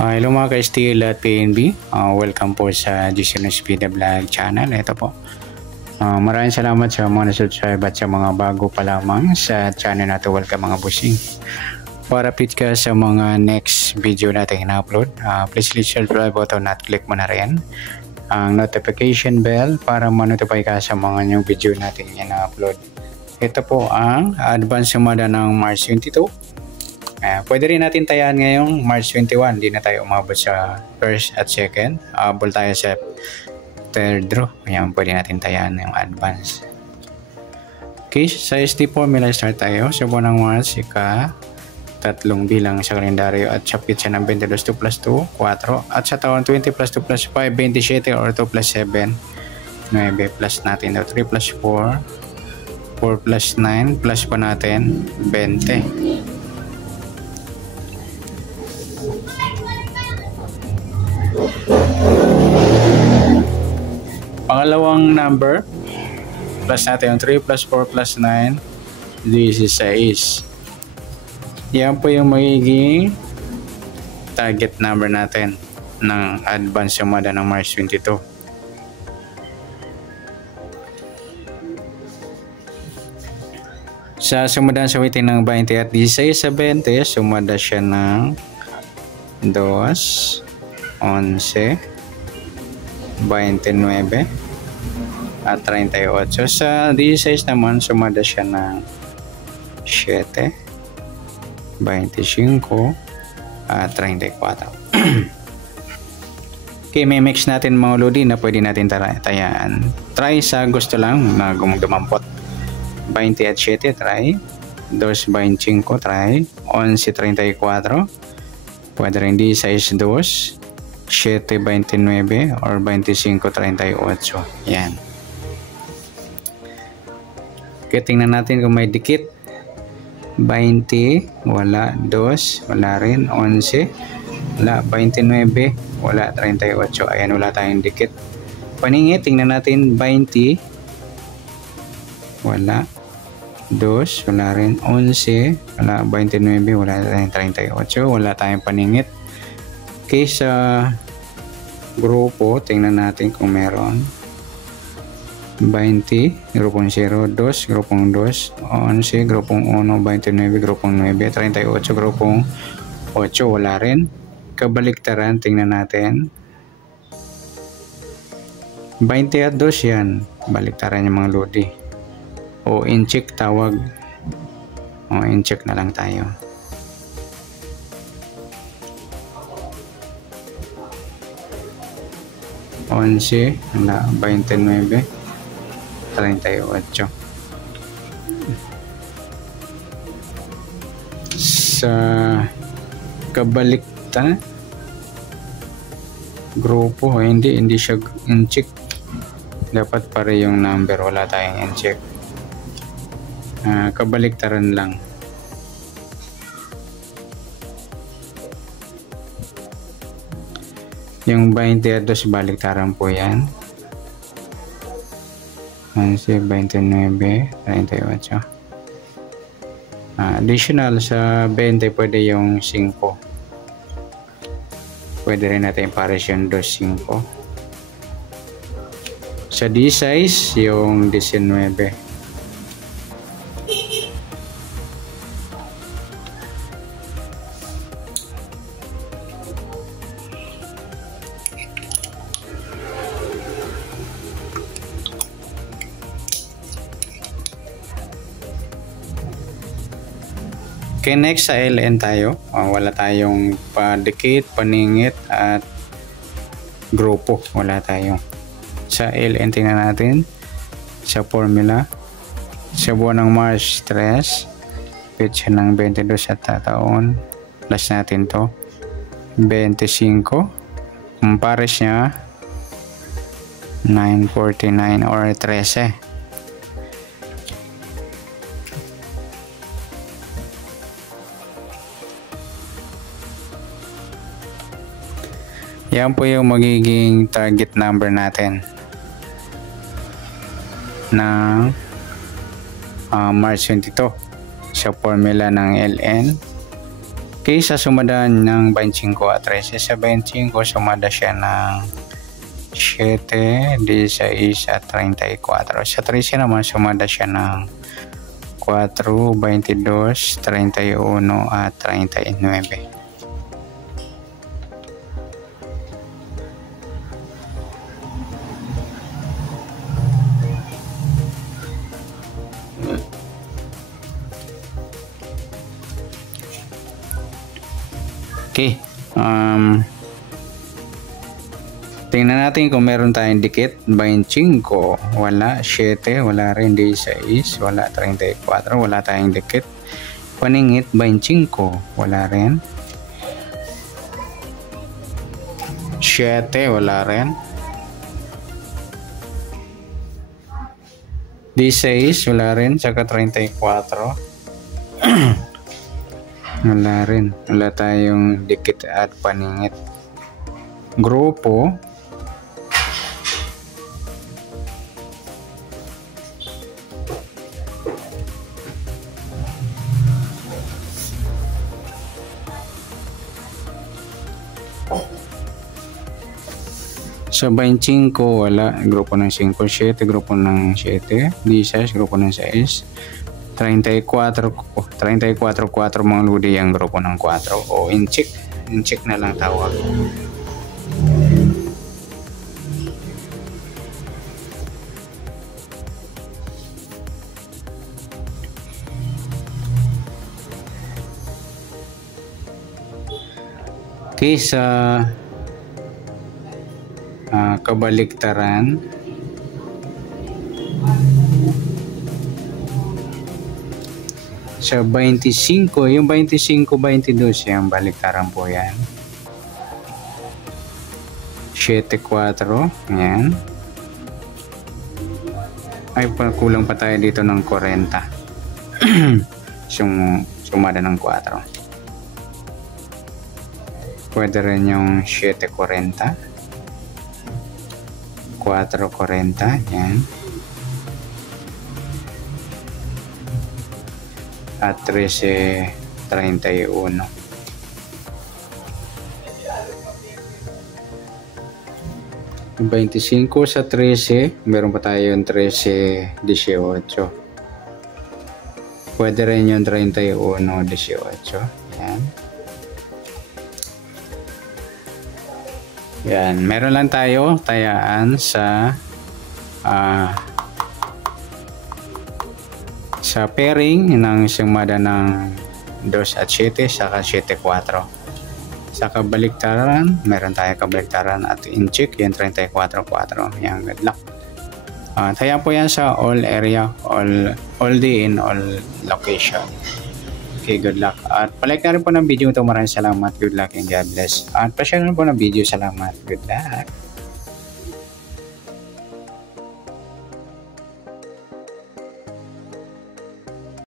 Hello mga ka-STL at PNB. Welcome po sa GCNSP The Vlog channel. Ito po. Maraming salamat sa mga na-subscribe at sa mga bago pa lamang sa channel natin. Welcome mga busing. Para update ka sa mga next video natin ina-upload, please click subscribe button at click mo na rin ang notification bell para ma-notify ka sa mga new video natin ina-upload. Ito po ang advance sumada ng March 22. Pwede rin natin tayaan ngayong March 21. Hindi na tayo umabot sa first at second. Abol tayo sa third draw. Ayan, pwede natin tayaan yung advance. Okay, sa ST formula start tayo. Sa buwan ng March, tatlong bilang sa kalendaryo at sapit siya ng 22 2 plus 2, 4. At sa taon 20 plus 2 plus 5, 27 or 2 plus 7, 9 plus natin daw 3 plus 4, 4 plus 9 plus pa natin 20. Pangalawang number, plus natin yung 3 plus 4 plus 9, 16. Yan po yung magiging target number natin ng advance sumada ng March 22. Sa sumada sa weighting ng 20 at 16 sa 20, sumada siya ng 2, 11, 29 at 38. Sa 16 naman, sumada siya ng 7, 25 at 34. Okay, may mix natin mga lodi na pwede natin tayaan. Try sa gusto lang na dumampot. 20 at 7, try. 2, 25, try. 11, 34. Pwede rin 16, 2. 7.29 or 25.38. Yan. Okay, tingnan natin kung may dikit. 20, wala. 2, wala rin. 11, wala. 29, wala. 38. Ayan, wala tayong dikit. Paningit, tingnan natin. 20, wala. 2, wala rin. 11, wala. 29, wala tayong 38. Wala tayong paningit. Okay, sa grupo, tingnan natin kung meron. 20, grupong 0, 2, grupong 2, 11, grupong 1, 29, grupong 9, 38, grupong 8, wala rin. Kabaliktaran, tingnan natin. 20 at 2 yan. Baliktaran yung mga lodi. O in-check tawag. O in-check na lang tayo. 11, 29, 38. Sa kabaliktaran grupo, hindi siya in-check. Dapat pare yung number, wala tayong in-check. Kabaliktaran lang. Yung 20 at 2 baliktaran po yan. 11, 29, 38. Additional sa 20 pwede yung 5. Pwede rin natin pares yung 2, 5. Sa D-size yung 19. Okay, next sa LN tayo. Wala tayong padikit, paningit at grupo. Wala tayong. Sa LN tingnan natin. Sa formula. Sa buwan ng March 3, petsa ng 22 sa taon. Plus natin to. 25. Ang pares niya 949 or 13. Yan po yung magiging target number natin ng March 22 sa formula ng LN. Okay, sa sumada ng 25 at 13, sa 25 sumada siya ng 7, 16 at 34. Sa 13 naman sumada siya ng 4, 22, 31 at 39. Okay. Tingnan natin kung meron tayong dikit. 25, wala. 7, wala rin. 16, wala. 34, wala tayong dikit. Paningit, 25, wala rin. 7, wala rin. 16, wala rin. Saka 34. Wala rin. Wala tayong dikit at paningit. Grupo. Sa 25, wala. Grupo ng 5, 7, grupo ng 7, 16, grupo ng 6, 34, 4 mga ludi ang grupo ng 4 o incheck na lang tawag. Okay, sa kabaliktaran, sa 25, yung 25, 22 yung baliktaran po yan. 7, 4, yan. Ay, kulang pa tayo dito ng 40. Sumada ng 4. Pwede rin yung 7, 40. 4, 40, yan. At 13, 31. Yung 25 sa 13, meron pa tayo yung 13, 18. Pwede rin yung 31, 18. Yan. Yan. Meron lang tayo tayaan sa pairing ng sumada ng 2 at 7 saka 7, 4. Sa kabaliktaran, meron tayo kabaliktaran at incheck yung 34, 4. Yan, good luck. Kaya po yan sa all area, all day in all location. Okay, good luck. At palike na rin po ng video ito. Maraming salamat. Good luck and God bless. At pa-share na po ng video. Salamat. Good luck.